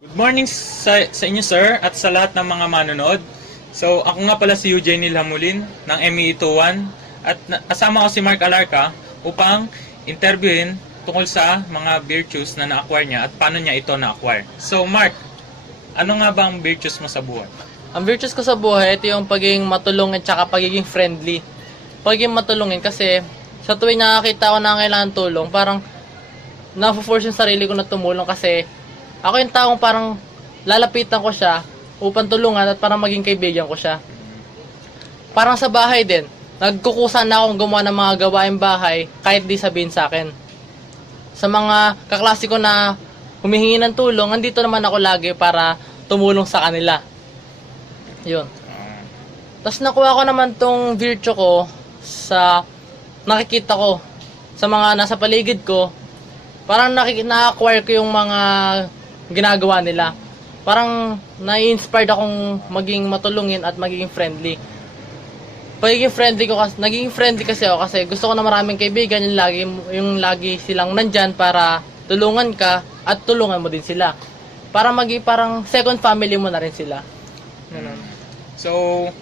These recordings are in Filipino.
Good morning sa inyo sir at sa lahat ng mga manonood. So ako nga pala si Eugene Hamulin ng ME21 at kasama ko si Mark Alarca upang interviewin tungkol sa mga virtues na na-acquire niya at paano niya ito na-acquire. So Mark, ano nga ba ang virtues mo sa buhay? Ang virtues ko sa buhay, ito yung pagiging matulungin tsaka pagiging friendly. Pagiging matulungin kasi sa tuwing nakakita ko na kailangan tulong, parang na-force yung sarili ko na tumulong kasi ako yung taong parang lalapitan ko siya upang tulungan at parang maging kaibigan ko siya. Parang sa bahay din, nagkukusa na akong gumawa ng mga gawaing bahay kahit di sabihin sa akin. Sa mga kaklase ko na humihingi ng tulong, andito naman ako lagi para tumulong sa kanila. Yun. Tapos nakuha ko naman tong virtue ko sa nakikita ko sa mga nasa paligid ko. Parang na-acquire ko yung mga ginagawa nila. Parang na-inspired akong maging matulungin at maging friendly. Naging friendly kasi ako kasi gusto ko na maraming kaibigan yung lagi silang nandyan para tulungan ka at tulungan mo din sila. Para maging parang second family mo na rin sila. Ganun. So,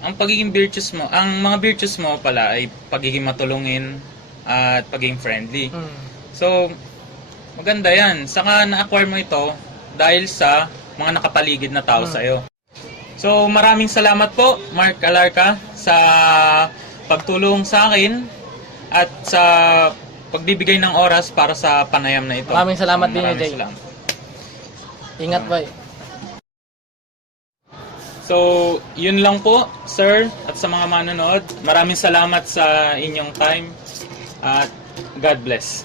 ang mga virtues mo pala ay pagiging matulungin at pagiging friendly. So, maganda yan. Saka na-acquire mo ito dahil sa mga nakapaligid na tao sa'yo. So, maraming salamat po, Mark Alarca, sa pagtulong sa akin at sa pagbibigay ng oras para sa panayam na ito. Maraming salamat din, Jay. Salamat. Ingat, boy. So, yun lang po, sir, at sa mga manonood. Maraming salamat sa inyong time at God bless.